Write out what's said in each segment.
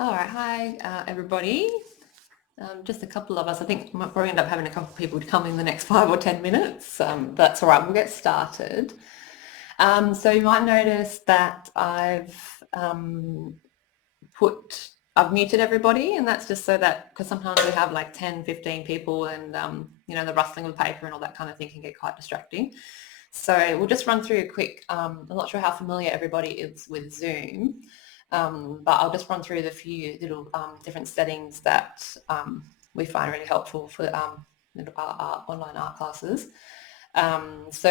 All right, hi everybody. Just a couple of us. I think we might probably end up having a couple of people to come in the next 5 or 10 minutes. That's all right. We'll get started. So you might notice that I've muted everybody, and that's just so that because sometimes we have like 10, 15 people, and the rustling of the paper and all that kind of thing can get quite distracting. So we'll just run through a quick. I'm not sure how familiar everybody is with Zoom. But I'll just run through the few little different settings that we find really helpful for our online art classes. So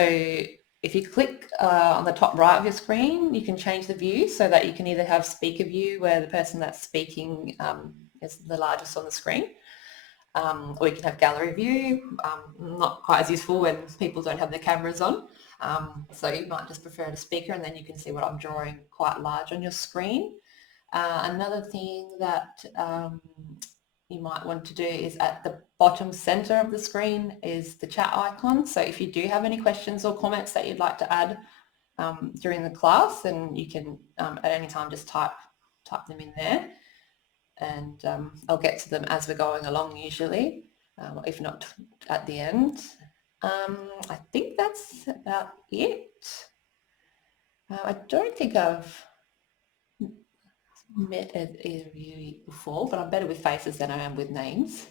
if you click on the top right of your screen, you can change the view so that you can either have speaker view where the person that's speaking is the largest on the screen, or you can have gallery view, not quite as useful when people don't have their cameras on. So you might just prefer the speaker, and then you can see what I'm drawing quite large on your screen. Another thing that you might want to do is at the bottom center of the screen is the chat icon. So if you do have any questions or comments that you'd like to add during the class, then you can at any time just type them in there, and I'll get to them as we're going along usually, if not at the end. I think that's about it. I don't think I've met either of you before, but I'm better with faces than I am with names.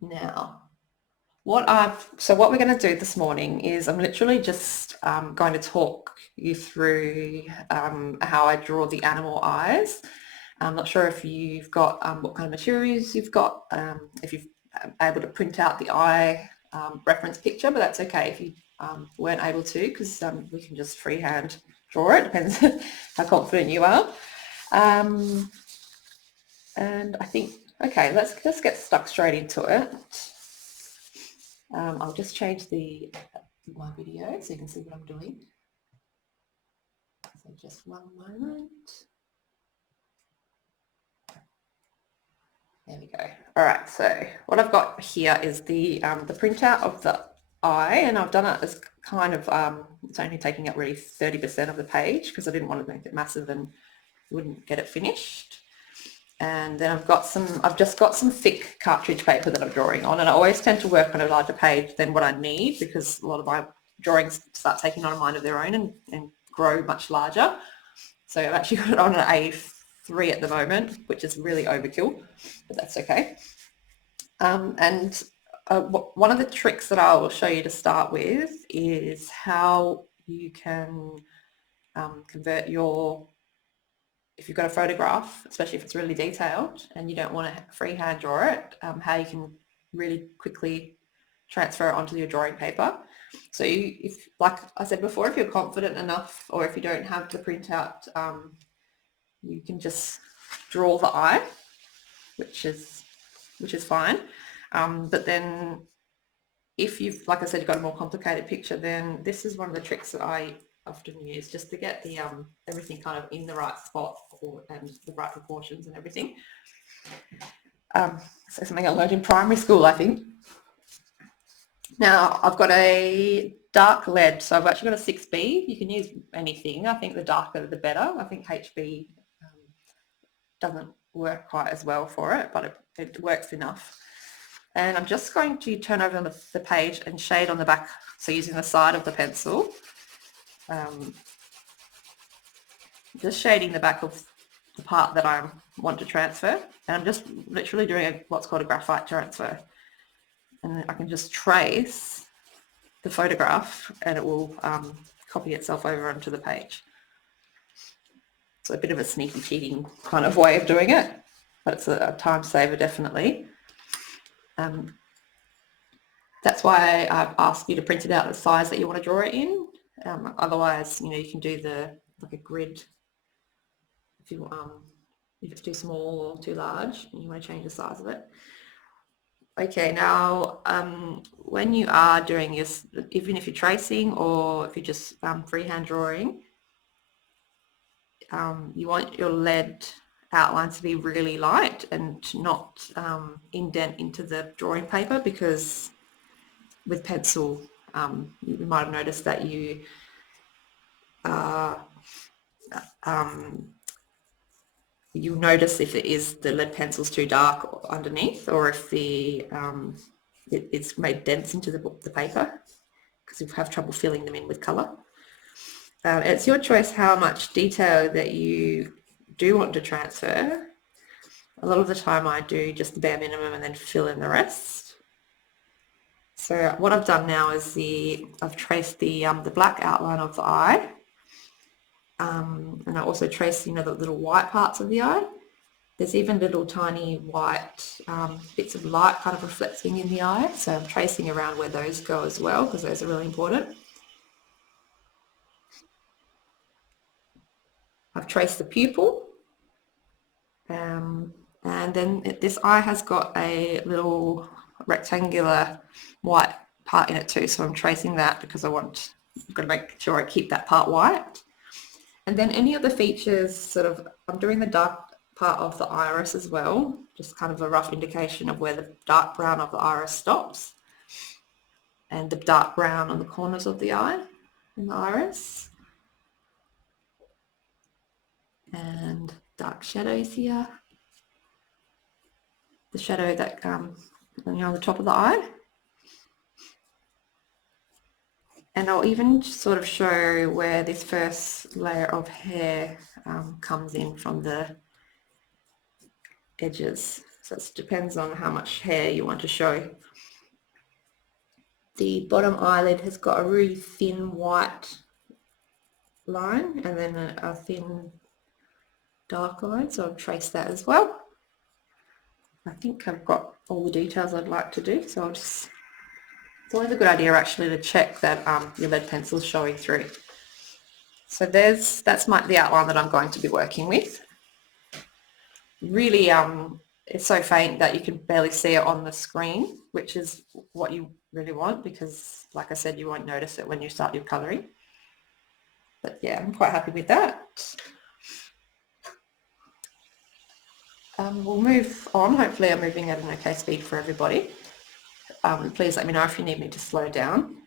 Now, what we're going to do this morning is I'm literally just going to talk you through how I draw the animal eyes. I'm not sure if you've got what kind of materials you've got, if you've able to print out the eye reference picture, but that's okay if you weren't able to, because we can just freehand draw it. Depends how confident you are. And I think, okay, let's get stuck straight into it. I'll just change my video so you can see what I'm doing. So just one moment. There we go. All right, so what I've got here is the printout of the eye, and I've done it as kind of, it's only taking up really 30% of the page because I didn't want to make it massive and wouldn't get it finished. And then I've just got some thick cartridge paper that I'm drawing on, and I always tend to work on a larger page than what I need because a lot of my drawings start taking on a mind of their own and grow much larger. So I've actually got it on an A3 at the moment, which is really overkill, but that's okay. And one of the tricks that I will show you to start with is how you can convert if you've got a photograph, especially if it's really detailed and you don't want to freehand draw it, how you can really quickly transfer it onto your drawing paper. So if, like I said before, if you're confident enough or if you don't have the printout, you can just draw the eye, which is fine. But then if you've, like I said, you've got a more complicated picture, then this is one of the tricks that I often use just to get the everything kind of in the right spot and the right proportions and everything. So something I learned in primary school, I think. Now I've got a dark lead, so I've actually got a 6B. You can use anything. I think the darker the better. I think HB doesn't work quite as well for it, but it works enough. And I'm just going to turn over the page and shade on the back, so using the side of the pencil. Just shading the back of the part that I want to transfer, and I'm just literally doing what's called a graphite transfer, and I can just trace the photograph and it will copy itself over onto the page. So a bit of a sneaky cheating kind of way of doing it, but it's a time saver definitely. That's why I've asked you to print it out the size that you want to draw it in. Otherwise, you can do like a grid if it's too small or too large and you want to change the size of it. Okay, now when you are doing this, even if you're tracing or if you're just freehand drawing, you want your lead outlines to be really light and not indent into the drawing paper, because with pencil you might have noticed that you you'll notice if it is the lead pencil's too dark underneath, or if it's made dents into the paper, because you have trouble filling them in with colour. It's your choice how much detail that you do want to transfer. A lot of the time I do just the bare minimum and then fill in the rest. So what I've done now is I've traced the black outline of the eye, and I also traced, the little white parts of the eye. There's even little tiny white bits of light kind of reflecting in the eye, so I'm tracing around where those go as well, because those are really important. I've traced the pupil, and then this eye has got a little rectangular white part in it too, so I'm tracing that because I've got to make sure I keep that part white. And then any of the features, I'm doing the dark part of the iris as well, just kind of a rough indication of where the dark brown of the iris stops, and the dark brown on the corners of the eye in the iris, and dark shadows here, the shadow that on the top of the eye. And I'll even sort of show where this first layer of hair comes in from the edges. So it depends on how much hair you want to show. The bottom eyelid has got a really thin white line, and then a thin dark line, so I'll trace that as well. I think I've got all the details I'd like to do, so it's always a good idea actually to check that your lead pencil is showing through. So that's the outline that I'm going to be working with. Really, it's so faint that you can barely see it on the screen, which is what you really want, because like I said, you won't notice it when you start your colouring. But yeah, I'm quite happy with that. We'll move on. Hopefully I'm moving at an okay speed for everybody. Please let me know if you need me to slow down.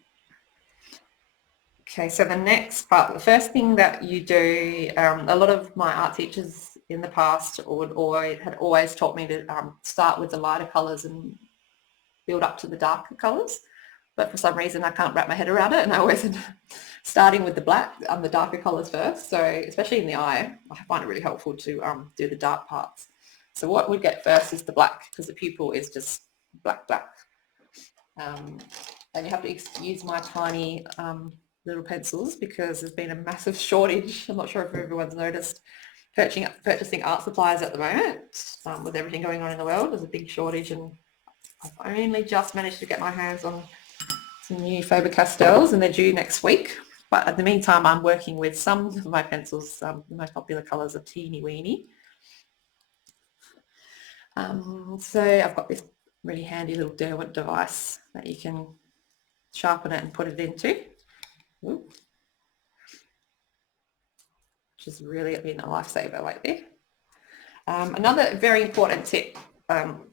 Okay, so the next part, the first thing that you do, a lot of my art teachers in the past had always taught me to start with the lighter colours and build up to the darker colours. But for some reason I can't wrap my head around it, and I always end up starting with the the darker colours first. So especially in the eye, I find it really helpful to do the dark parts. So what we get first is the black, because the pupil is just black. And you have to use my tiny little pencils, because there's been a massive shortage. I'm not sure if everyone's noticed, purchasing art supplies at the moment. With everything going on in the world, there's a big shortage, and I've only just managed to get my hands on some new Faber-Castells, and they're due next week. But in the meantime, I'm working with some of my pencils. The most popular colours are Teeny Weeny. So I've got this really handy little Derwent device that you can sharpen it and put it into. Ooh. Which has really been a lifesaver lately. Another very important tip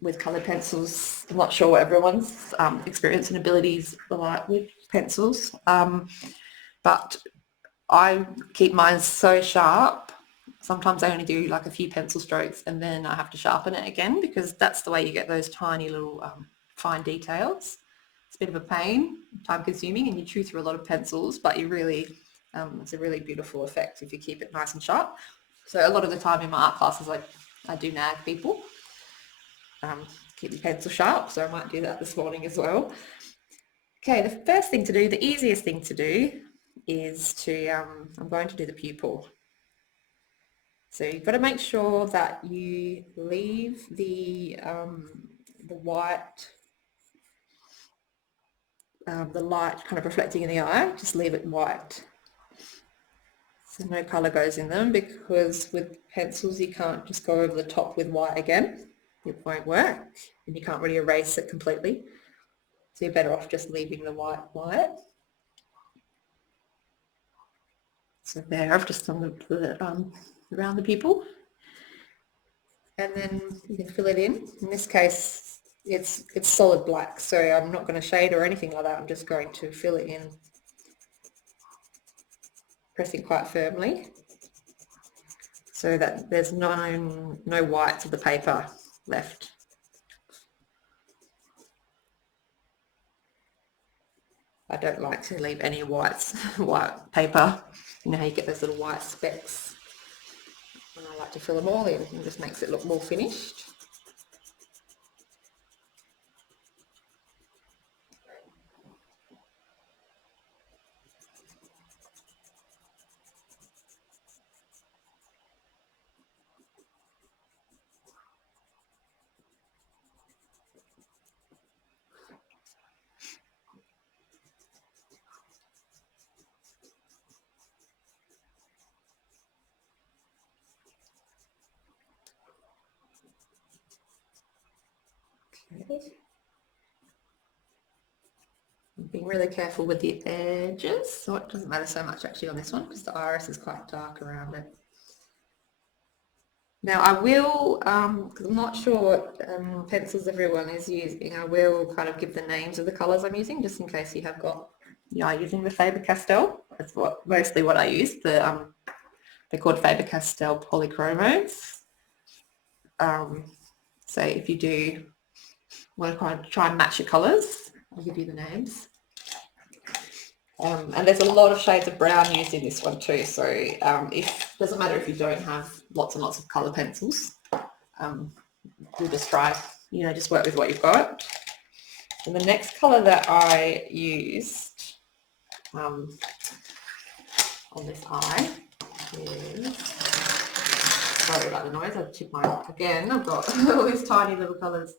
with coloured pencils, I'm not sure what everyone's experience and abilities are like with pencils, but I keep mine so sharp. Sometimes I only do like a few pencil strokes and then I have to sharpen it again, because that's the way you get those tiny little fine details. It's a bit of a pain, time consuming, and you chew through a lot of pencils, but you really, it's a really beautiful effect if you keep it nice and sharp. So a lot of the time in my art classes I do nag people, keep your pencil sharp, so I might do that this morning as well. Okay, the first thing to do, the easiest thing to do, is I'm going to do the pupil. So you've got to make sure that you leave the white, the light kind of reflecting in the eye, just leave it white. So no colour goes in them, because with pencils you can't just go over the top with white again. It won't work, and you can't really erase it completely. So you're better off just leaving the white. So there, I've just done around the pupil, and then you can fill it in. In this case, it's solid black, so I'm not going to shade or anything like that. I'm just going to fill it in, pressing quite firmly. so that there's no whites of the paper left. I don't like to leave any whites, white paper. You know how you get those little white specks. And I like to fill them all in. It just makes it look more finished. Okay. I'm being really careful with the edges, so it doesn't matter so much actually on this one because the iris is quite dark around it. Now I will, because I'm not sure what pencils everyone is using, I will kind of give the names of the colours I'm using just in case you have got, you know, using the Faber-Castell. That's mostly what I use. They're called Faber-Castell polychromos. So if you do want to kind of try and match your colours, I'll give you the names. And there's a lot of shades of brown used in this one too, so if doesn't matter if you don't have lots and lots of colour pencils, we'll just try, you know, just work with what you've got. And the next colour that I used on this eye is, sorry about the noise, I've chipped mine again, I've got all these tiny little colours.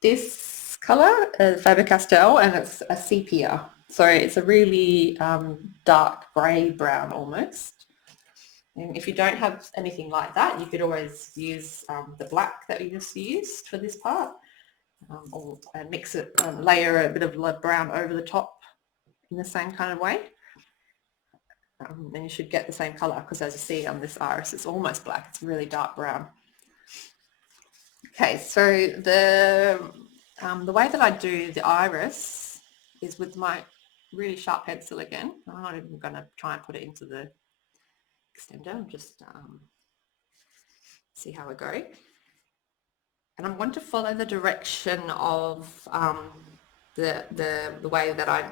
This colour, Faber-Castell, and it's a sepia. So it's a really dark grey brown almost. And if you don't have anything like that, you could always use the black that you just used for this part, or mix it, layer a bit of brown over the top in the same kind of way. And you should get the same colour because as you see on this iris, it's almost black. It's really dark brown. Okay, so the way that I do the iris is with my really sharp pencil again. I'm not even going to try and put it into the extender. I'm just see how I go. And I want to follow the direction of the way that I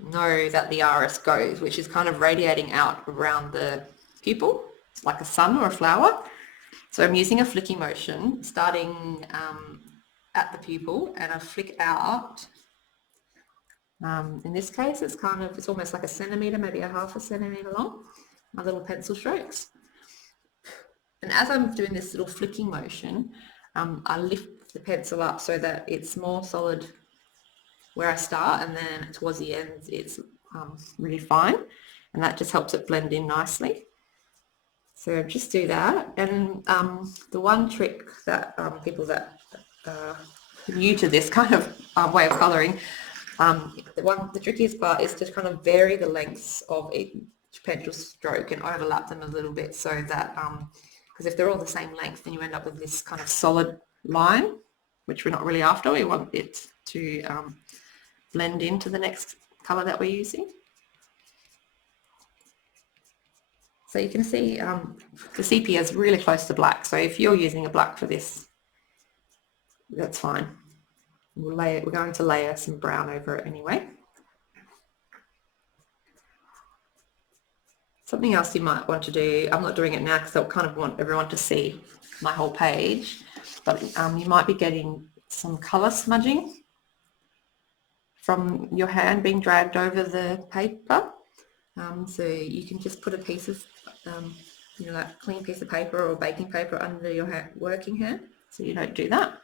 know that the iris goes, which is kind of radiating out around the pupil. It's like a sun or a flower. So I'm using a flicking motion, starting at the pupil, and I flick out. In this case, it's almost like a centimetre, maybe a half a centimetre long, my little pencil strokes. And as I'm doing this little flicking motion, I lift the pencil up so that it's more solid where I start, and then towards the end it's really fine, and that just helps it blend in nicely. So just do that. And the one trick that people that are new to this kind of way of colouring, the trickiest part is to kind of vary the lengths of each pencil stroke and overlap them a little bit so that, because if they're all the same length, then you end up with this kind of solid line, which we're not really after. We want it to blend into the next colour that we're using. So you can see the sepia is really close to black. So if you're using a black for this, that's fine. We're going to layer some brown over it anyway. Something else you might want to do, I'm not doing it now because I kind of want everyone to see my whole page, but you might be getting some colour smudging from your hand being dragged over the paper. So you can just put a piece of, you know, like clean piece of paper or baking paper under your working hand so you don't do that.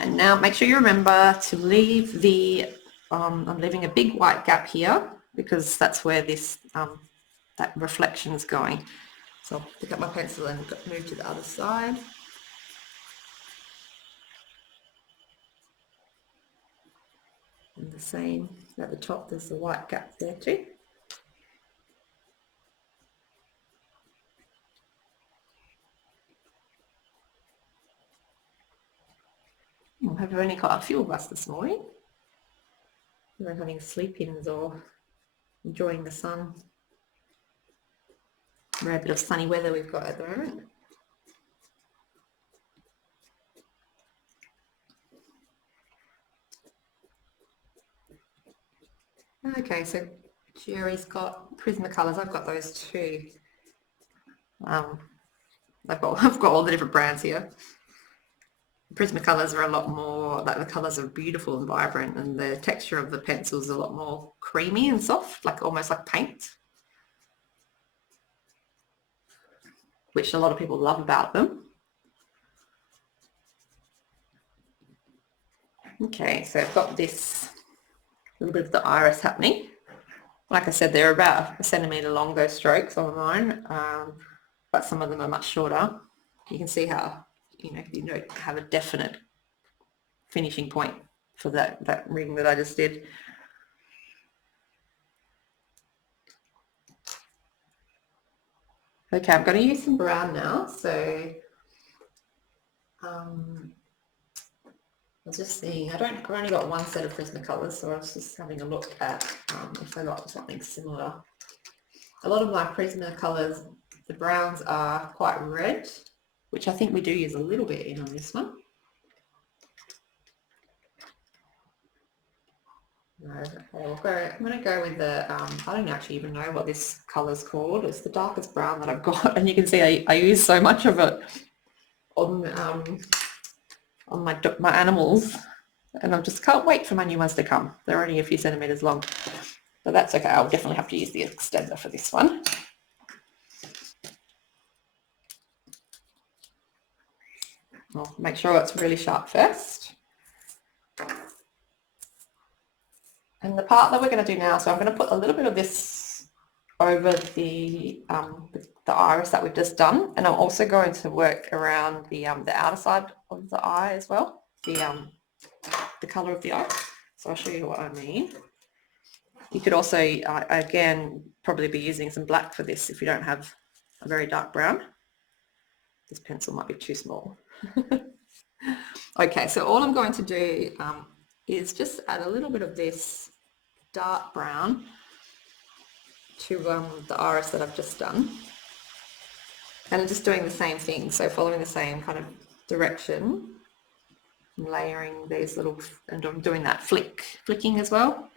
And now make sure you remember to leave the, I'm leaving a big white gap here because that's where this, that reflection is going. So I'll pick up my pencil and move to the other side. And the same at the top, there's the white gap there too. I've only got a few of us this morning. We're having sleep-ins or enjoying the sun. rare bit of sunny weather we've got at the moment. Okay, so Jerry's got Prismacolors. I've got those too. I've got all the different brands here. Prismacolors are a lot more, like the colours are beautiful and vibrant, and the texture of the pencils is a lot more creamy and soft, like almost like paint, which a lot of people love about them. Okay, so I've got this little bit of the iris happening. Like I said, they're about 1 centimetre long, those strokes on mine, but some of them are much shorter. You can see how, you don't have a definite finishing point for that ring that I just did. Okay, I'm going to use some brown now. So I was just seeing, I've only got one set of Prismacolors, so I was just having a look at if I got something similar. A lot of my Prismacolors, the browns are quite red, which I think we do use a little bit in on this one. No, okay, I'm going to go with the, I don't actually even know what this colour's called. It's the darkest brown that I've got, and you can see I use so much of it on my animals, and I just can't wait for my new ones to come. They're only a few centimetres long, but that's okay. I'll definitely have to use the extender for this one. I'll make sure it's really sharp first. And the part that we're going to do now, so I'm going to put a little bit of this over the iris that we've just done, and I'm also going to work around the outer side of the eye as well, the colour of the eye. So I'll show you what I mean. You could also, again, probably be using some black for this if you don't have a very dark brown. This pencil might be too small. Okay, so all I'm going to do is just add a little bit of this dark brown to the iris that I've just done. And I'm just doing the same thing, so following the same kind of direction. I'm layering these little, and I'm doing that flicking as well.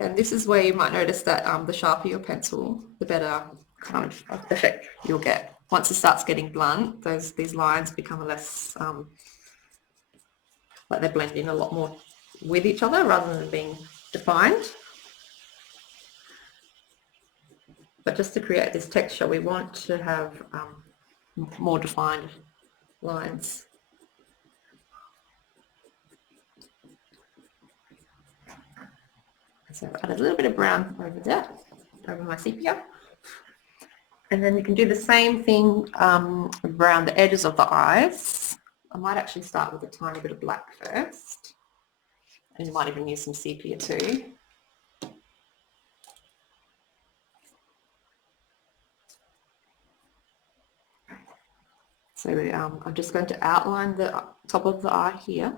And this is where you might notice that the sharper your pencil, the better kind of effect you'll get. Once it starts getting blunt, these lines become less, like they blend in a lot more with each other rather than being defined. But just to create this texture, we want to have more defined lines. So I've added a little bit of brown over there, over my sepia. And then you can do the same thing around the edges of the eyes. I might actually start with a tiny bit of black first. And you might even use some sepia too. So I'm just going to outline the top of the eye here.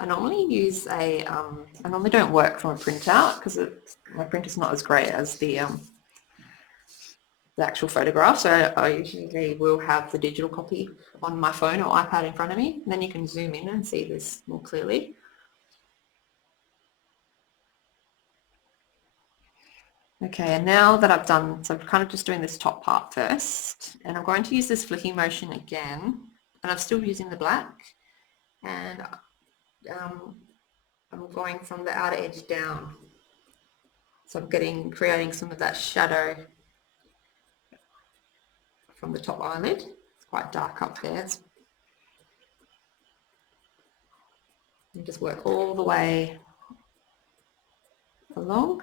I normally use I normally don't work from a printout because my printer's not as great as the actual photograph, so I usually will have the digital copy on my phone or iPad in front of me, and then you can zoom in and see this more clearly. Okay, and now that I've done, so I'm kind of just doing this top part first, and I'm going to use this flicking motion again, and I'm still using the black, and I'm going from the outer edge down. So I'm creating some of that shadow from the top eyelid. It's quite dark up there. And just work all the way along.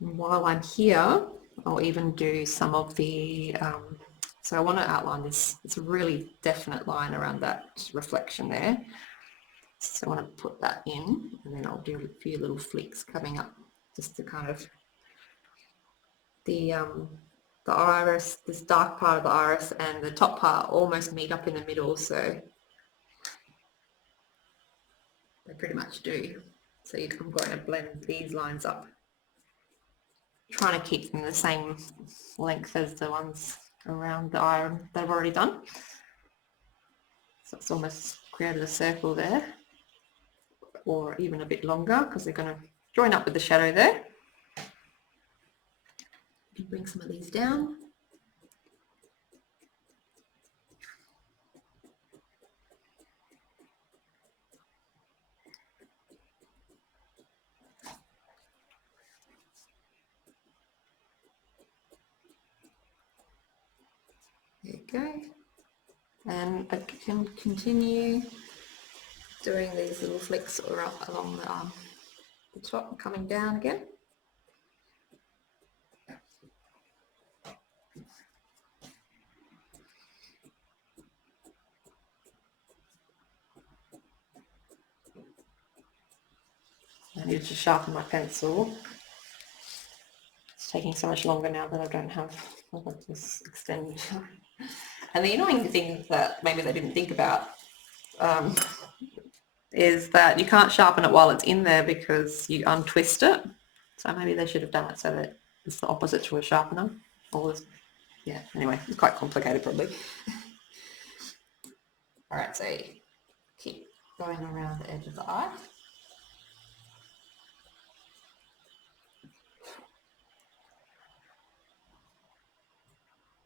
And while I'm here, I'll even do some of the, so I want to outline this, it's a really definite line around that reflection there. So I want to put that in, and then I'll do a few little flicks coming up just to kind of, the the iris, this dark part of the iris and the top part almost meet up in the middle, so they pretty much do. So I'm going to blend these lines up, trying to keep them the same length as the ones around the eye that I've already done. So it's almost created a circle there, or even a bit longer because they're going to join up with the shadow there. You bring some of these down. There you go. And I can continue doing these little flicks along the top, coming down again. I need to sharpen my pencil. It's taking so much longer now that I don't have this extended. And the annoying thing that maybe they didn't think about is that you can't sharpen it while it's in there because you untwist it. So maybe they should have done it so that it's the opposite to a sharpener. Yeah, anyway, it's quite complicated probably. All right, so keep going around the edge of the eye.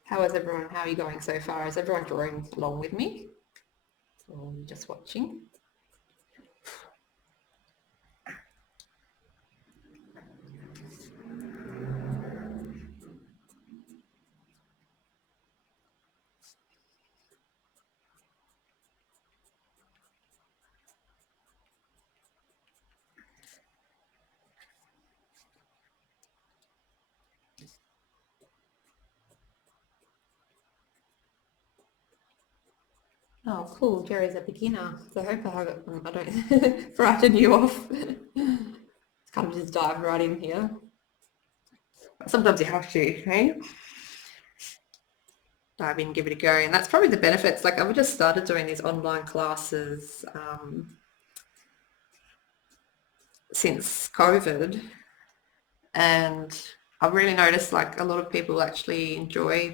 How is everyone? How are you going so far? Is everyone drawing along with me? Or are you just watching? Oh, cool. Jerry's a beginner. So I hope I don't frighten you off. Kind of just dive right in here. Sometimes you have to, hey? Dive in, give it a go. And that's probably the benefits. Like I've just started doing these online classes since COVID. And I've really noticed like a lot of people actually enjoy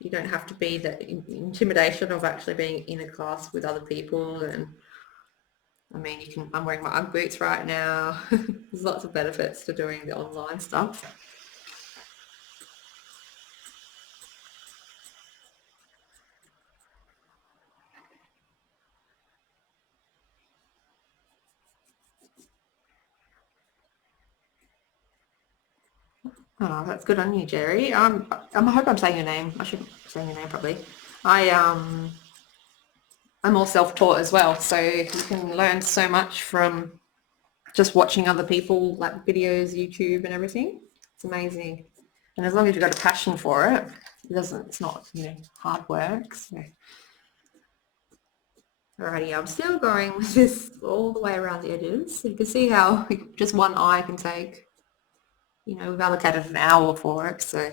you don't have to be the intimidation of actually being in a class with other people. And I mean, I'm wearing my Ugg boots right now. There's lots of benefits to doing the online stuff. Oh, that's good on you, Jerry. I hope I'm saying your name. I should say your name properly. I'm all self-taught as well, so you can learn so much from just watching other people, like videos, YouTube and everything. It's amazing. And as long as you've got a passion for it, it's not, hard work. So. Alrighty, I'm still going with this all the way around the edges. So you can see how just one eye can take, we've allocated an hour for it, so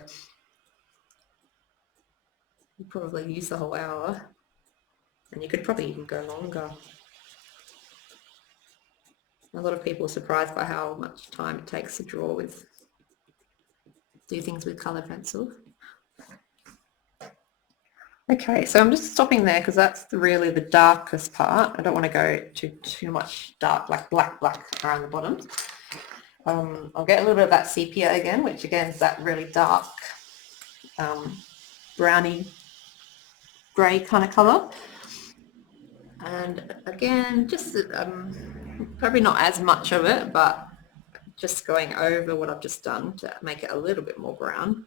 you probably use the whole hour. And you could probably even go longer. A lot of people are surprised by how much time it takes to do things with colour pencil. Okay, so I'm just stopping there because that's really the darkest part. I don't want to go too much dark, like black around the bottom. I'll get a little bit of that sepia again, which again is that really dark browny grey kind of colour. And again, just probably not as much of it, but just going over what I've just done to make it a little bit more brown.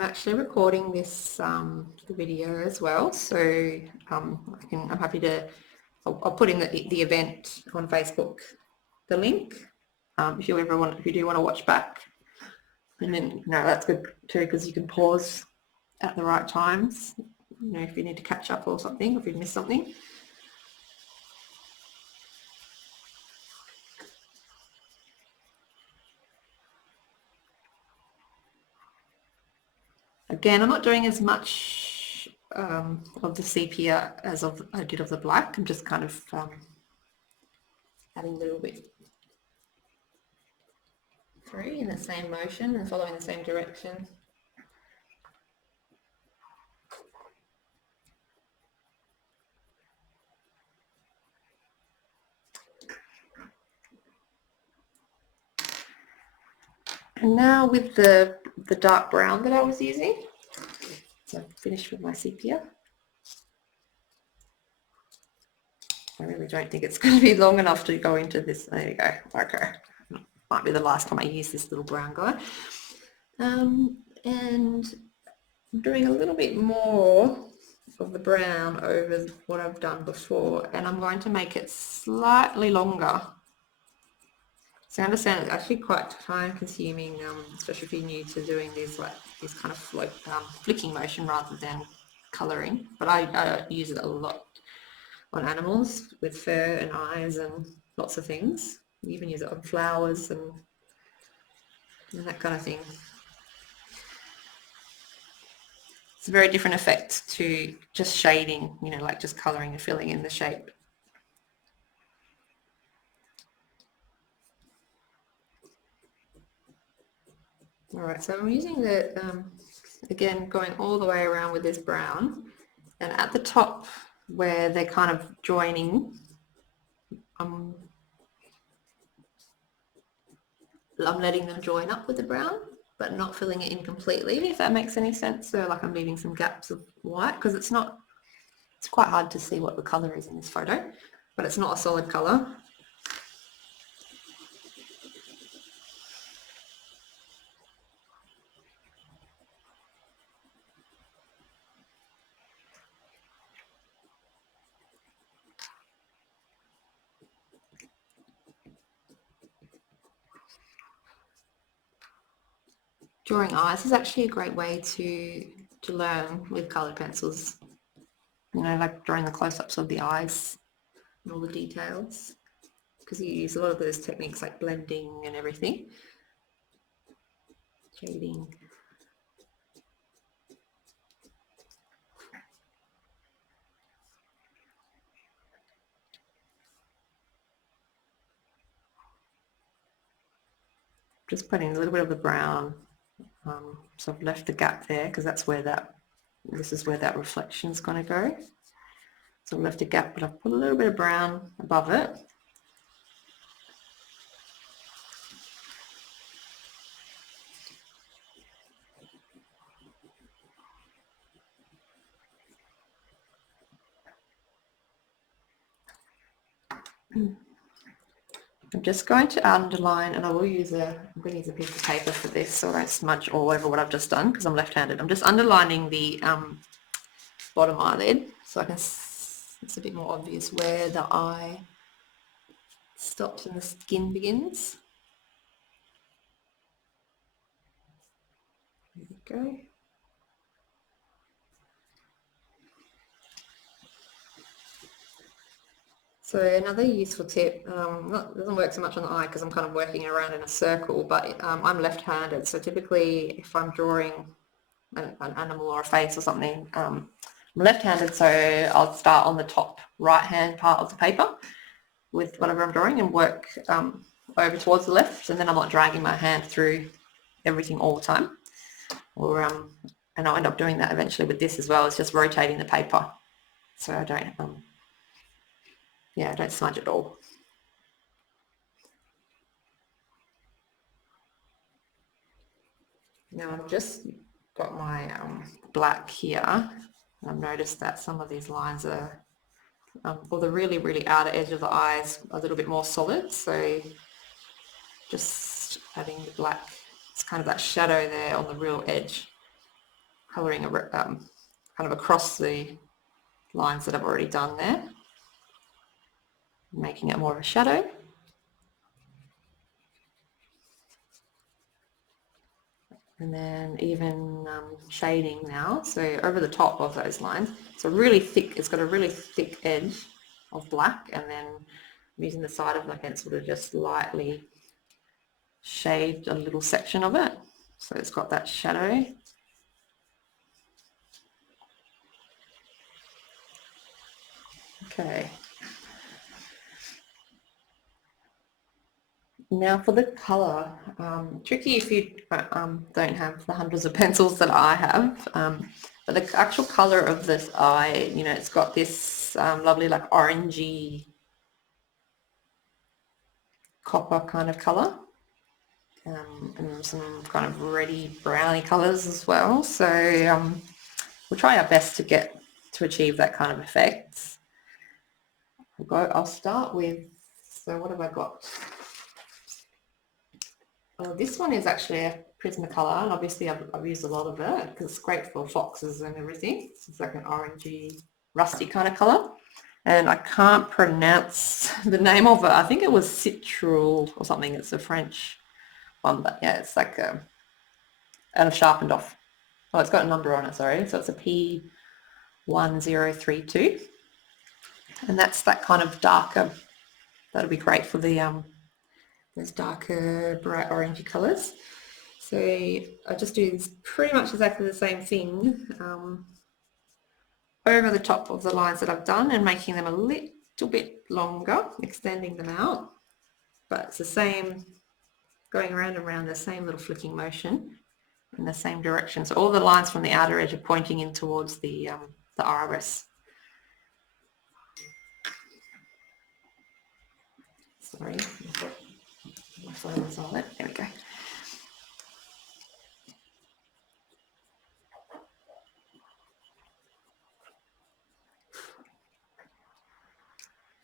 I'm actually recording this video as well, so I'm happy to. I'll put in the event on Facebook, the link. If you do want to watch back, and then that's good too because you can pause at the right times. If you need to catch up or something, if you've missed something. Again, I'm not doing as much of the sepia as I did of the black. I'm just kind of adding a little bit through in the same motion and following the same direction. And now with the dark brown that I was using, so I've finished with my sepia. I really don't think it's going to be long enough to go into this. There you go. Okay. Might be the last time I use this little brown guy. And I'm doing a little bit more of the brown over what I've done before, and I'm going to make it slightly longer. So I understand it's actually quite time consuming, especially if you're new to doing this kind of flicking motion rather than colouring. But I use it a lot on animals with fur and eyes and lots of things. You even use it on flowers and that kind of thing. It's a very different effect to just shading, like just colouring and filling in the shape. Alright, so I'm using again, going all the way around with this brown, and at the top where they're kind of joining, I'm letting them join up with the brown, but not filling it in completely, if that makes any sense. So like I'm leaving some gaps of white, because it's quite hard to see what the colour is in this photo, but it's not a solid colour. Drawing eyes is actually a great way to learn with coloured pencils. Like drawing the close-ups of the eyes and all the details, because you use a lot of those techniques like blending and everything. Shading. Just putting a little bit of the brown. So I've left the gap there because this is where that reflection is going to go. So I've left a gap, but I've put a little bit of brown above it. I'm just going to underline, and I will use I'm going to use a piece of paper for this so I don't smudge all over what I've just done because I'm left-handed. I'm just underlining the bottom eyelid so it's a bit more obvious where the eye stops and the skin begins. There we go. So another useful tip, doesn't work so much on the eye because I'm kind of working around in a circle, but I'm left-handed, so typically if I'm drawing an animal or a face or something, I'm left-handed, so I'll start on the top right-hand part of the paper with whatever I'm drawing and work over towards the left, and then I'm not dragging my hand through everything all the time. And I'll end up doing that eventually with this as well. It's just rotating the paper so I don't don't smudge it all. Now I've just got my black here. I've noticed that some of these lines are, or the really, really outer edge of the eyes are a little bit more solid. So just adding the black, it's kind of that shadow there on the real edge. colouring kind of across the lines that I've already done there, making it more of a shadow. And then even shading now, so over the top of those lines. It's a really thick, it's got a really thick edge of black, and then I'm using the side of my pencil to just lightly shade a little section of it. So it's got that shadow. Okay. Now for the colour, tricky if you don't have the hundreds of pencils that I have, but the actual colour of this eye, you know, it's got this lovely like orangey copper kind of colour, and some kind of reddy browny colours as well. So we'll try our best to achieve that kind of effect. I'll start with, so what have I got? Oh, this one is actually a Prismacolor, and obviously I've used a lot of it because it's great for foxes and everything. It's like an orangey, rusty kind of colour. And I can't pronounce the name of it. I think it was Citral or something. It's a French one, but yeah, it's like and I've sharpened off. Oh, it's got a number on it, sorry. So it's a P1032. And that's that kind of darker, that'll be great for the those darker bright orangey colours. So I just do this pretty much exactly the same thing over the top of the lines that I've done and making them a little bit longer, extending them out, but it's the same, going around and around, the same little flicking motion in the same direction. So all the lines from the outer edge are pointing in towards the iris. Sorry, my phone is on it. There we go.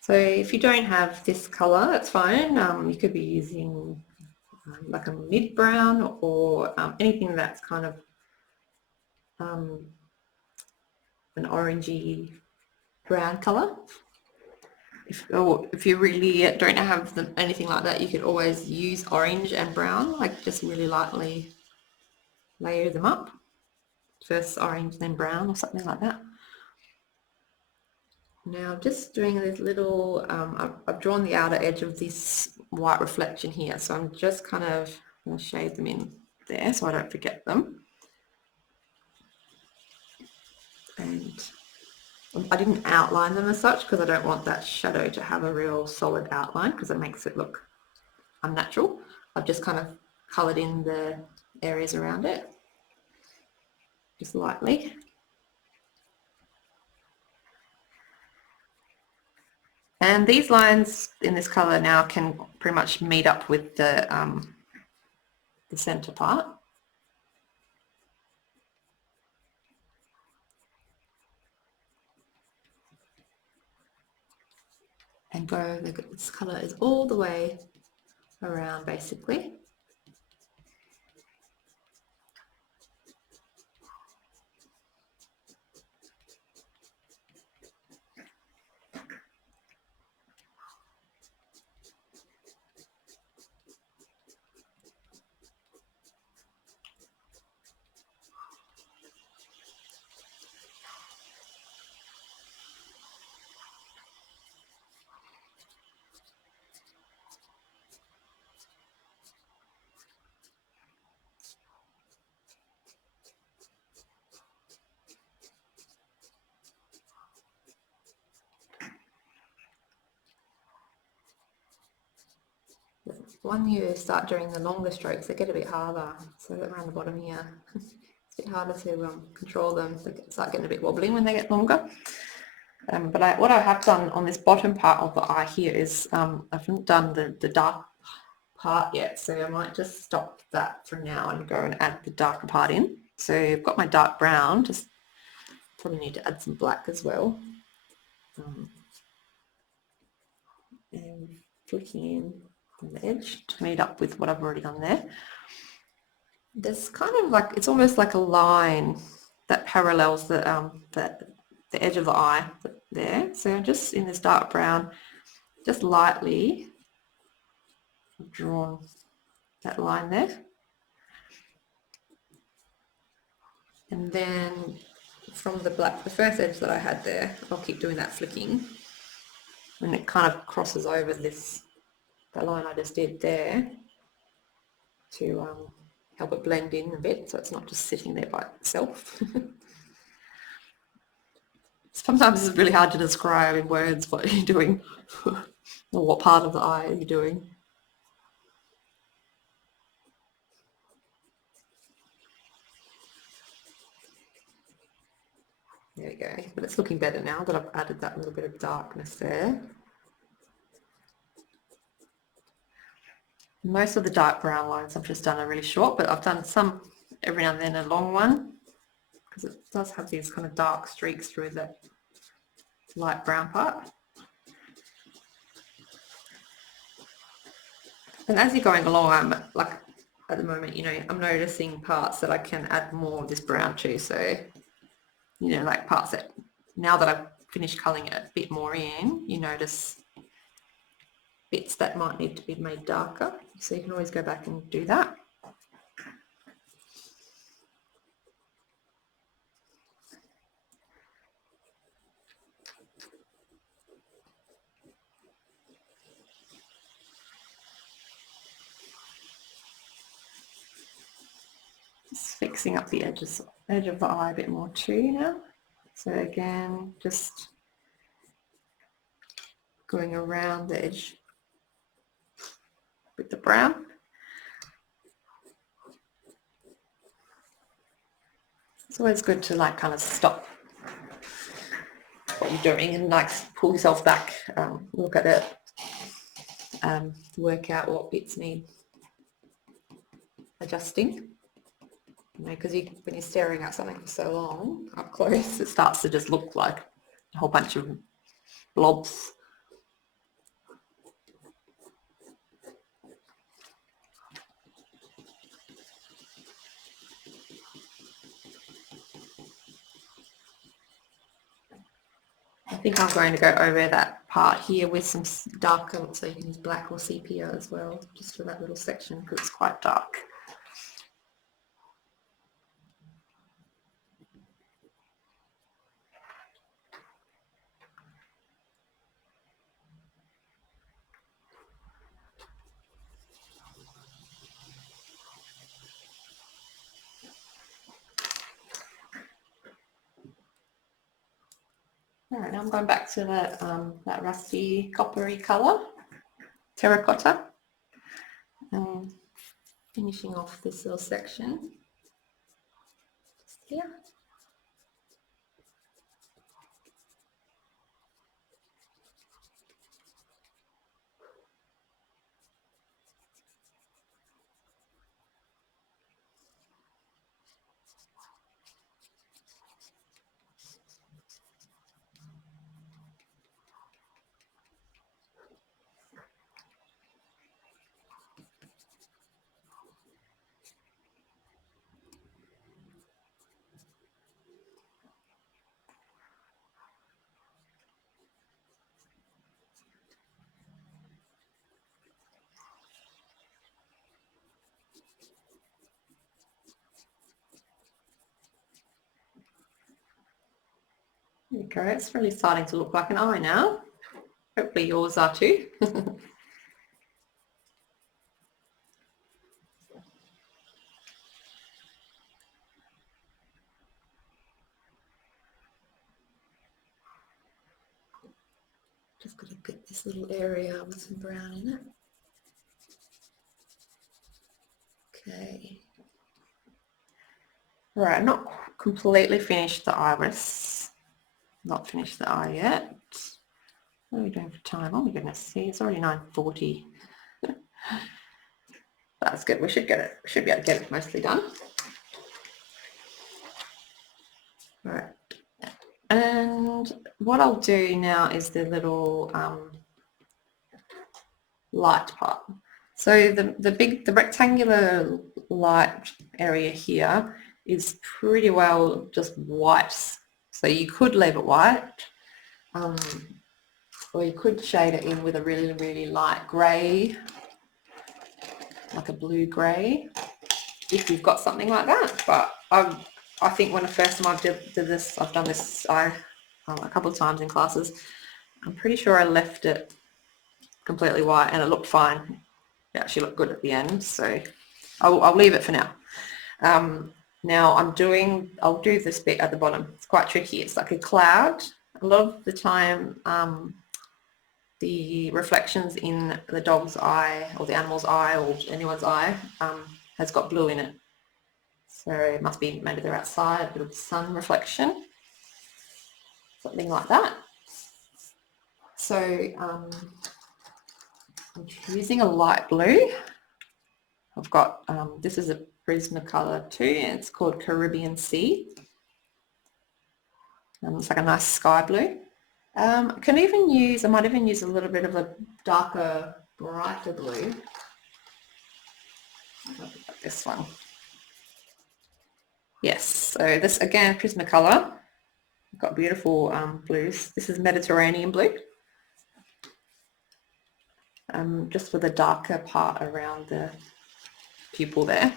So if you don't have this colour, that's fine. You could be using like a mid brown or anything that's kind of an orangey brown colour. If you really don't have anything like that, you could always use orange and brown, like just really lightly layer them up. First orange, then brown or something like that. Now just doing this little, I've drawn the outer edge of this white reflection here, so I'm just kind of going to shade them in there so I don't forget them. And I didn't outline them as such because I don't want that shadow to have a real solid outline because it makes it look unnatural. I've just kind of coloured in the areas around it, just lightly. And these lines in this colour now can pretty much meet up with the centre part. And go, this colour is all the way around basically. When you start doing the longer strokes, they get a bit harder. So around the bottom here, it's a bit harder to control them. They start getting a bit wobbly when they get longer. But what I have done on this bottom part of the eye here is I haven't done the dark part yet, so I might just stop that for now and go and add the darker part in. So I've got my dark brown, just probably need to add some black as well. And flicking in on the edge to meet up with what I've already done there. There's kind of like, it's almost like a line that parallels the edge of the eye there. So I'm just in this dark brown, just lightly drawn that line there. And then from the black, the first edge that I had there, I'll keep doing that flicking. And it kind of crosses over this, the line I just did there, to help it blend in a bit, so it's not just sitting there by itself. Sometimes it's really hard to describe in words what you're doing or what part of the eye you're doing. There we go, but it's looking better now that I've added that little bit of darkness there. Most of the dark brown lines I've just done are really short, but I've done some every now and then a long one, because it does have these kind of dark streaks through the light brown part. And as you're going along, I'm like, at the moment, you know, I'm noticing parts that I can add more of this brown to. So, you know, like parts that, now that I've finished colouring it a bit more in, you notice bits that might need to be made darker. So you can always go back and do that. Just fixing up the edge of the eye a bit more too now. So again, just going around the edge with the brown. It's always good to like kind of stop what you're doing and like pull yourself back, look at it, work out what bits need adjusting. You know, because when you're staring at something for so long up close, it starts to just look like a whole bunch of blobs. I think I'm going to go over that part here with some darker, so you can use black or sepia as well, just for that little section because it's quite dark. All right, now I'm going back to that rusty coppery colour, terracotta, and finishing off this little section just here. There you go, it's really starting to look like an eye now. Hopefully yours are too. Just got to get this little area with some brown in it. Okay. Right, not completely finished the iris. Not finished the eye yet. What are we doing for time? Oh my goodness, see, it's already 9:40. That's good, we should get it. We should be able to get it mostly done. All right. And what I'll do now is the little light part. So the rectangular light area here is pretty well just white. So you could leave it white, or you could shade it in with a really, really light grey, like a blue grey, if you've got something like that. But I think when the first time I did this, I've done this a couple of times in classes, I'm pretty sure I left it completely white and it looked fine. It actually looked good at the end, so I'll leave it for now. Now I'll do this bit at the bottom. It's quite tricky. It's like a cloud. A lot of the time the reflections in the dog's eye or the animal's eye or anyone's eye has got blue in it. So it must be, maybe they're outside, a bit of sun reflection, something like that. So I'm using a light blue. I've got, this is a Prismacolor too, and it's called Caribbean Sea. It's like a nice sky blue. I might even use a little bit of a darker, brighter blue. Like this one. Yes, so this again, Prismacolor. I've got beautiful blues. This is Mediterranean blue. Just with a darker part around the pupil there.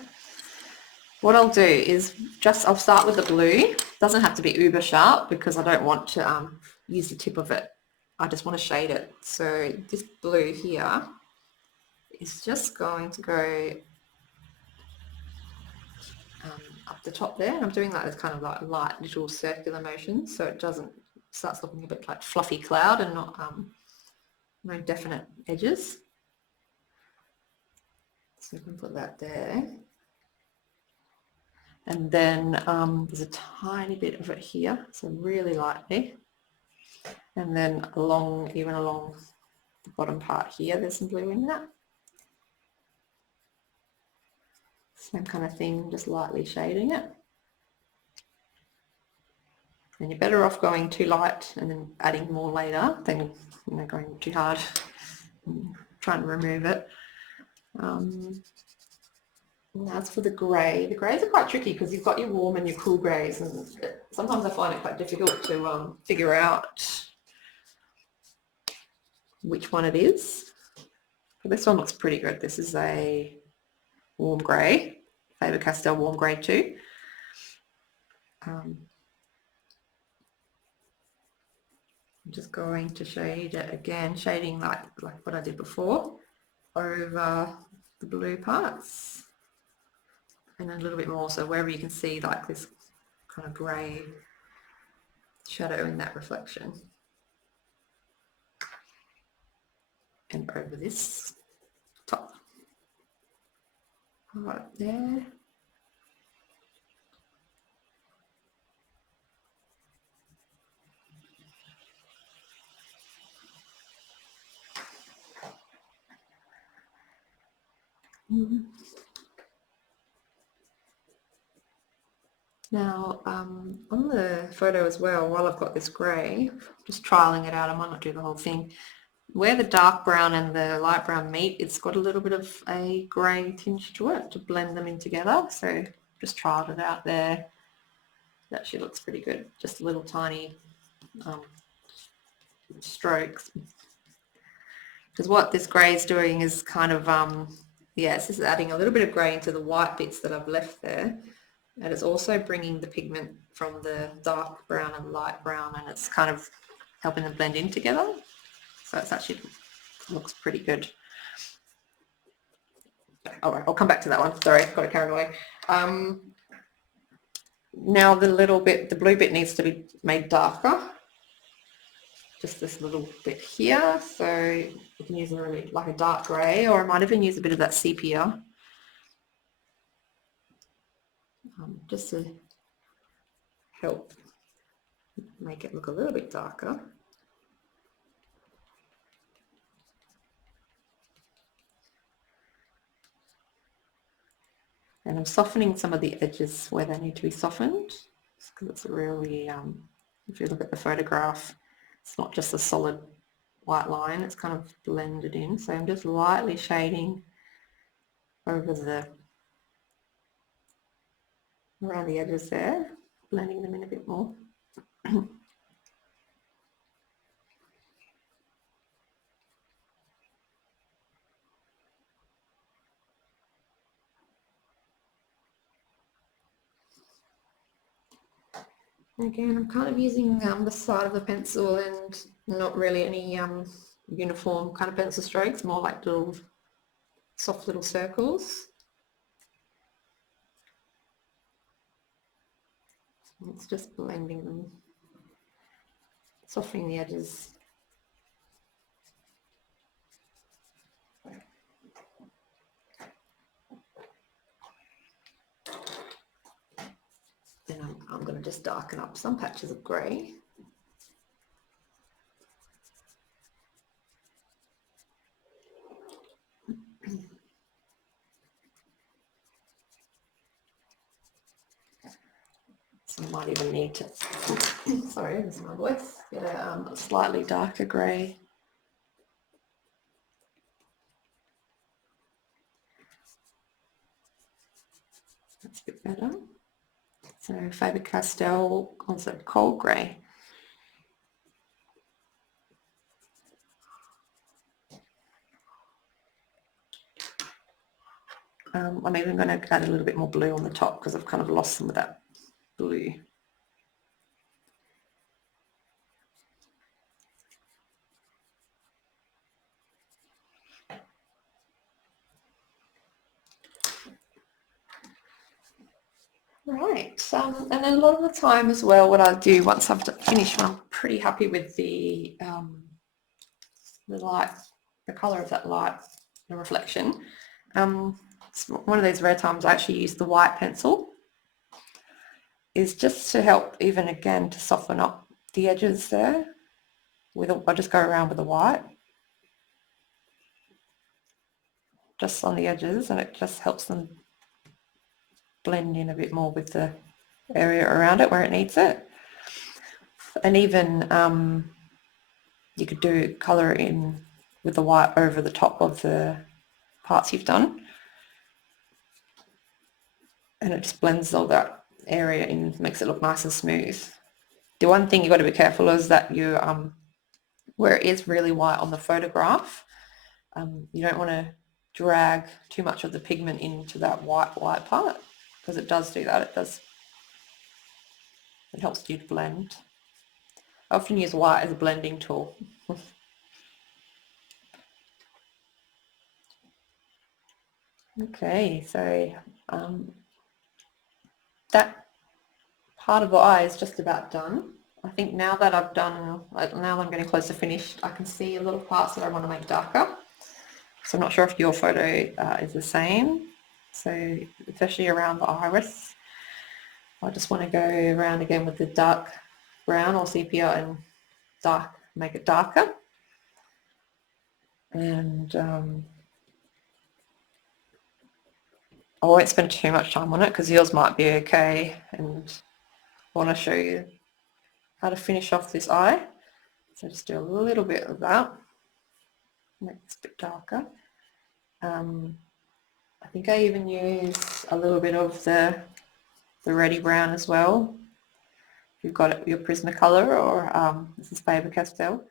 What I'll do is I'll start with the blue. It doesn't have to be uber sharp because I don't want to use the tip of it. I just want to shade it. So this blue here is just going to go up the top there, and I'm doing that as kind of like light little circular motions, so it starts looking a bit like fluffy cloud and not no definite edges. So you can put that there. And then there's a tiny bit of it here, so really lightly. And then even along the bottom part here, there's some blue in that. Same kind of thing, just lightly shading it. And you're better off going too light and then adding more later than going too hard and trying to remove it. As for the greys are quite tricky because you've got your warm and your cool greys, and sometimes I find it quite difficult to figure out which one it is. But this one looks pretty good. This is a warm grey, Faber-Castell warm grey too. I'm just going to shade it again, shading like what I did before over the blue parts. And a little bit more, so wherever you can see like this kind of grey shadow in that reflection. And over this top right there. Now on the photo as well, while I've got this grey, just trialing it out, I might not do the whole thing. Where the dark brown and the light brown meet, it's got a little bit of a grey tinge to it to blend them in together. So just trialed it out there. It actually looks pretty good. Just little tiny strokes. Because what this grey is doing is kind of, it's just adding a little bit of grey into the white bits that I've left there. And it's also bringing the pigment from the dark brown and light brown, and it's kind of helping them blend in together. So it's actually looks pretty good. All right, I'll come back to that one. Sorry, got it carried away. Now the blue bit needs to be made darker. Just this little bit here. So you can use like a dark grey, or I might even use a bit of that sepia. Just to help make it look a little bit darker. And I'm softening some of the edges where they need to be softened, because it's really, if you look at the photograph, it's not just a solid white line, it's kind of blended in. So I'm just lightly shading over around the edges there, blending them in a bit more. Again, I'm kind of using the side of the pencil and not really any uniform kind of pencil strokes, more like little soft little circles. It's just blending them, softening the edges. Then I'm going to just darken up some patches of grey. So I might even need to, sorry, this is my voice, get a slightly darker grey. That's a bit better. So Faber-Castell Concept Cold Grey. I'm even going to add a little bit more blue on the top because I've kind of lost some of that blue. Right, and then a lot of the time as well, what I do once I've finished, I'm pretty happy with the light, the colour of that light, the reflection. It's one of those rare times I actually use the white pencil, is just to help even again to soften up the edges there. I just go around with the white, just on the edges, and it just helps them blend in a bit more with the area around it where it needs it. And even you could do colour in with the white over the top of the parts you've done, and it just blends all that area in, makes it look nice and smooth. The one thing you've got to be careful is that you where it is really white on the photograph, you don't want to drag too much of the pigment into that white part, because it does do that. It helps you to blend. I often use white as a blending tool. Okay, so that part of the eye is just about done. I think now that I've done, now that I'm getting close to finished, I can see a little parts that I want to make darker. So I'm not sure if your photo is the same. So especially around the iris, I just want to go around again with the dark brown or sepia and make it darker. And I won't spend too much time on it because yours might be okay, and I want to show you how to finish off this eye. So just do a little bit of that, make this a bit darker. I think I even use a little bit of the reddy brown as well. If you've got it, your Prismacolor, or this is Faber-Castell.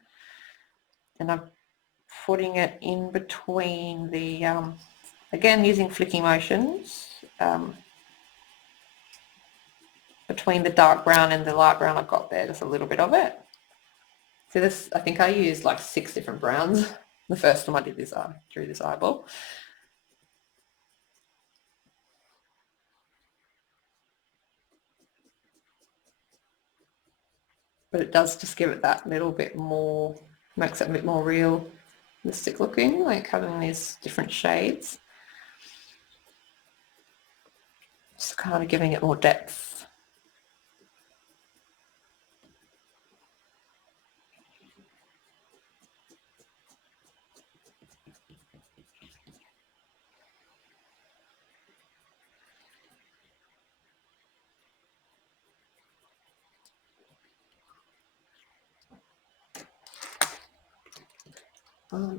And I'm putting it in between the, again using flicking motions, between the dark brown and the light brown I've got there, just a little bit of it. So this, I think I used like 6 different browns the first time I did this, drew this eyeball. But it does just give it that little bit more, makes it a bit more realistic looking, like having these different shades. Just kind of giving it more depth.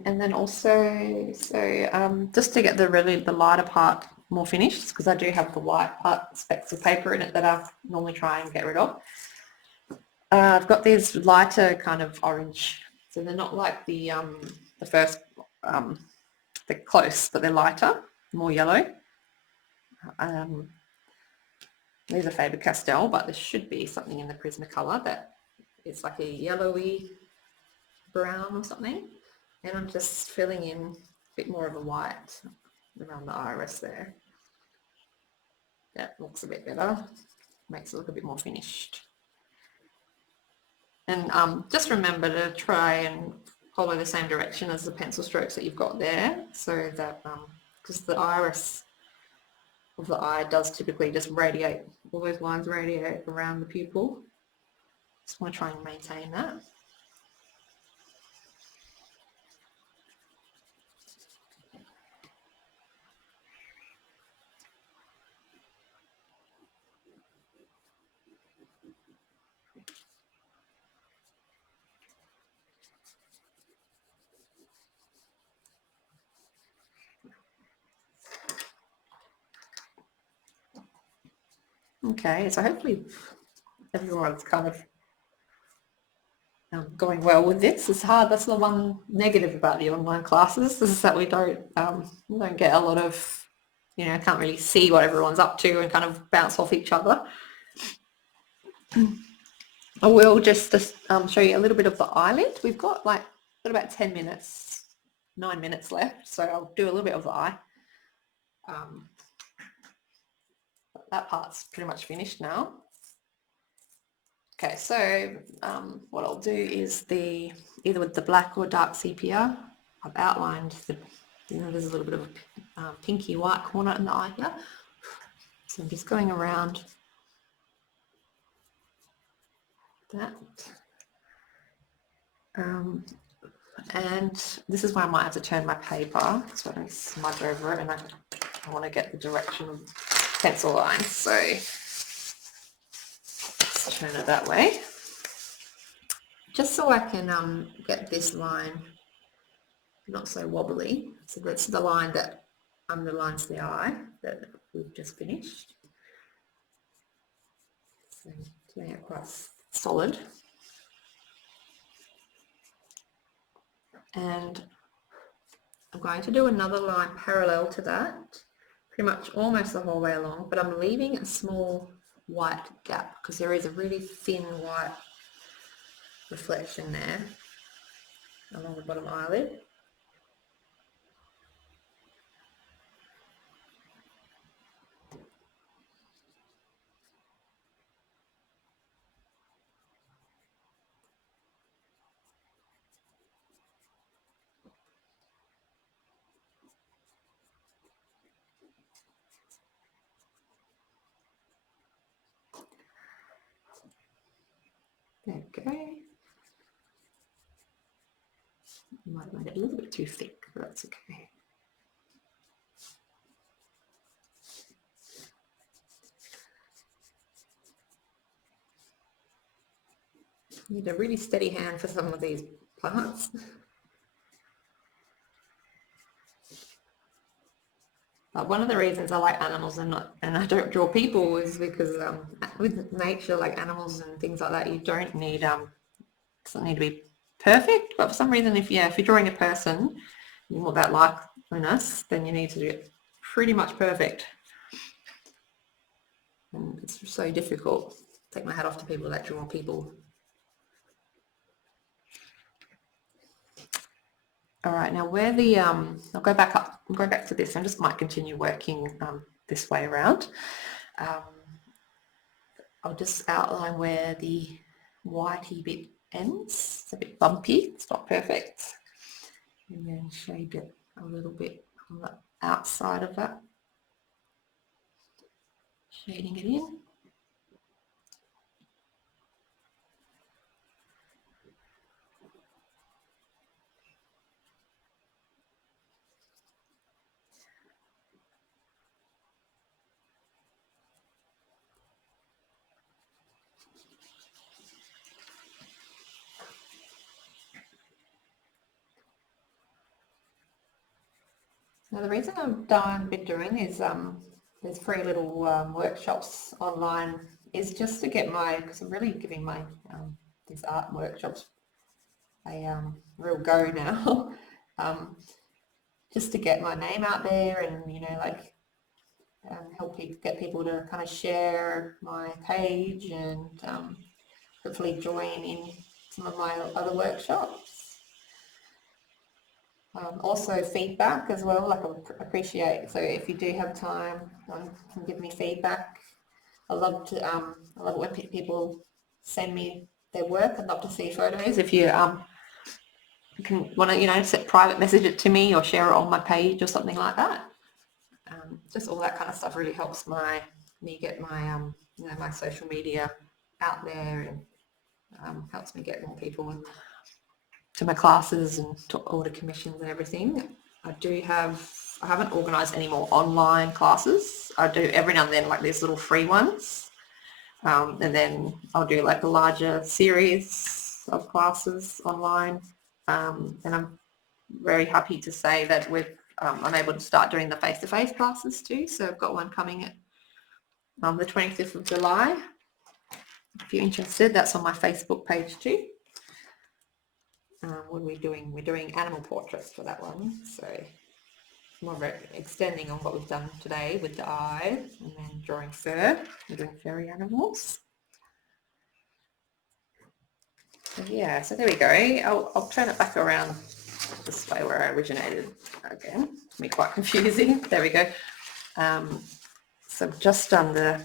And then also, so just to get the lighter part more finished because I do have the white specks of paper in it that I normally try and get rid of. I've got these lighter kind of orange, so they're not like the first, they're close, but they're lighter, more yellow. These are Faber-Castell, but there should be something in the Prismacolor that it's like a yellowy brown or something. And I'm just filling in a bit more of a white around the iris there. That looks a bit better, makes it look a bit more finished. And just remember to try and follow the same direction as the pencil strokes that you've got there, so that, because the iris of the eye does typically just radiate, all those lines radiate around the pupil. Just want to try and maintain that. Okay, so hopefully everyone's kind of going well with this. It's hard. That's the one negative about the online classes, is that we don't get a lot of, can't really see what everyone's up to and kind of bounce off each other. I will just show you a little bit of the eyelid. We've got about 10 minutes, 9 minutes left, so I'll do a little bit of the eye. That part's pretty much finished now. Okay, so what I'll do is either with the black or dark sepia, I've outlined there's a little bit of a pinky white corner in the eye here. So I'm just going around that. And this is where I might have to turn my paper so I don't smudge over it, and I want to get the direction of pencil lines. So let's turn it that way, just so I can get this line not so wobbly. So that's the line that underlines the eye that we've just finished. So to make it quite solid. And I'm going to do another line parallel to that, pretty much almost the whole way along, but I'm leaving a small white gap because there is a really thin white reflection there along the bottom eyelid. Okay. Might have made it a little bit too thick, but that's okay. You need a really steady hand for some of these parts. But one of the reasons I like animals and I don't draw people is because with nature, like animals and things like that, you don't need doesn't need to be perfect. But for some reason, if you're drawing a person, you want that likeliness, then you need to do it pretty much perfect. And it's so difficult. Take my hat off to people that draw people. All right, now where I'll go back up, I'll go back to this. I just might continue working this way around. I'll just outline where the whitey bit ends. It's a bit bumpy, it's not perfect. And then shade it a little bit on the outside of that. Shading it in. Now the reason I've been doing is there's free little workshops online is just to get because I'm really giving my these art workshops a real go now. Just to get my name out there and like help get people to kind of share my page and hopefully join in some of my other workshops. Also feedback as well, like I appreciate, so if you do have time, can give me feedback. I love it when people send me their work. I'd love to see photos. If you can want to private message it to me or share it on my page or something like that. Just all that kind of stuff really helps me get my my social media out there and helps me get more people to my classes and to order commissions and everything. I haven't organised any more online classes. I do every now and then like these little free ones, and then I'll do like a larger series of classes online, and I'm very happy to say that I'm able to start doing the face-to-face classes too. So I've got one coming at the 25th of July. If you're interested, that's on my Facebook page too. What are we doing? We're doing animal portraits for that one. So more of extending on what we've done today with the eyes and then drawing fur. We're doing furry animals. So yeah, so there we go. I'll turn it back around this way where I originated again. It's be quite confusing. There we go. So I've just done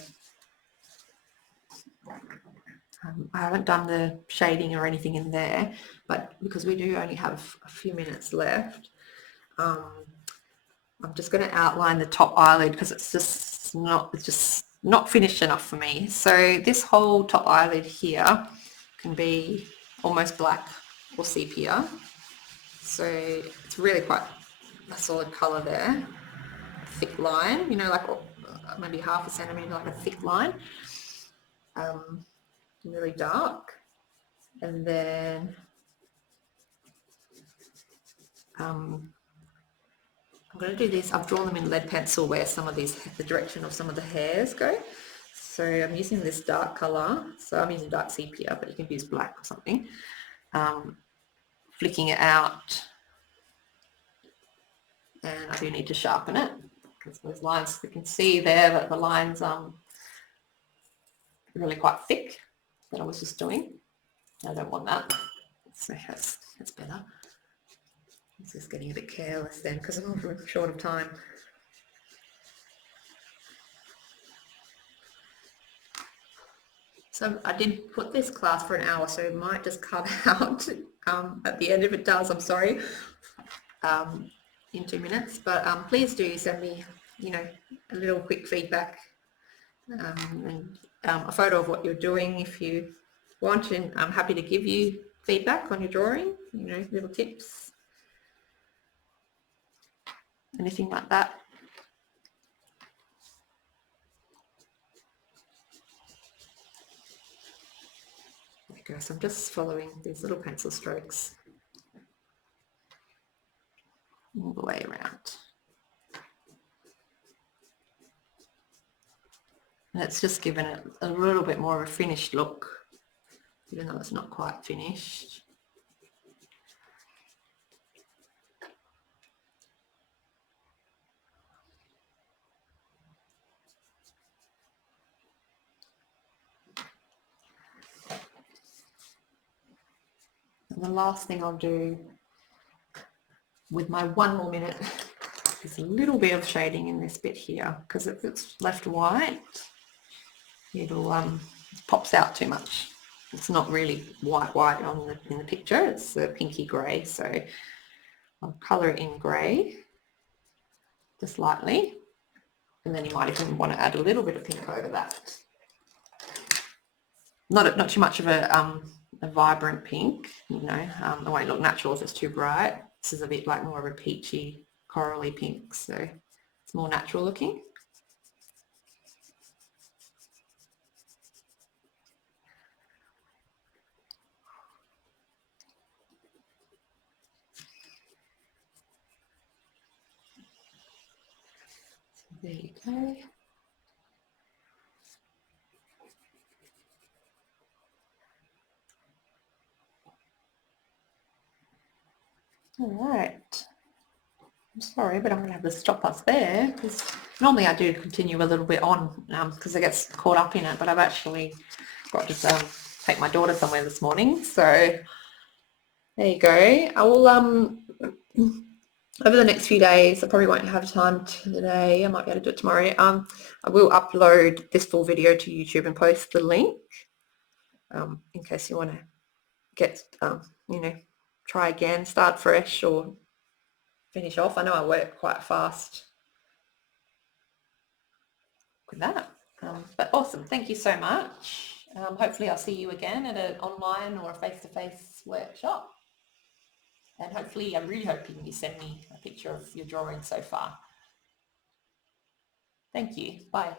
I haven't done the shading or anything in there, but because we do only have a few minutes left, I'm just going to outline the top eyelid because it's just not finished enough for me. So this whole top eyelid here can be almost black or sepia. So it's really quite a solid colour there. A thick line, like maybe half a centimetre, like a thick line. Really dark. And then I'm going to do this. I've drawn them in lead pencil where the direction of some of the hairs go. So I'm using this dark colour. So I'm using dark sepia, but you can use black or something. Flicking it out. And I do need to sharpen it because those lines, you can see there that the lines are really quite thick that I was just doing. I don't want that. So that's better. I'm just getting a bit careless then because I'm short of time. So I did put this class for an hour, so it might just cut out at the end. If it does, I'm sorry, in 2 minutes. But please do send me, a little quick feedback and a photo of what you're doing if you want, and I'm happy to give you feedback on your drawing, little tips, anything like that. There we go. So I'm just following these little pencil strokes all the way around. And it's just given it a little bit more of a finished look, even though it's not quite finished. And the last thing I'll do with my 1 more minute is a little bit of shading in this bit here, because if it's left white, it'll pops out too much. It's not really white in the picture, it's a pinky grey, so I'll colour it in grey just lightly, and then you might even want to add a little bit of pink over that. Not too much of a vibrant pink, it won't look natural if it's too bright. This is a bit like more of a peachy, corally pink, so it's more natural looking. There you go. All right. I'm sorry, but I'm going to have to stop us there because normally I do continue a little bit on because I get caught up in it, but I've actually got to take my daughter somewhere this morning. So there you go. I will over the next few days, I probably won't have time today. I might be able to do it tomorrow. I will upload this full video to YouTube and post the link in case you want to get, you know, try again, start fresh or finish off. I know I work quite fast with that. But awesome. Thank you so much. Hopefully I'll see you again at an online or a face-to-face workshop. And hopefully, I'm really hoping you send me a picture of your drawing so far. Thank you. Bye.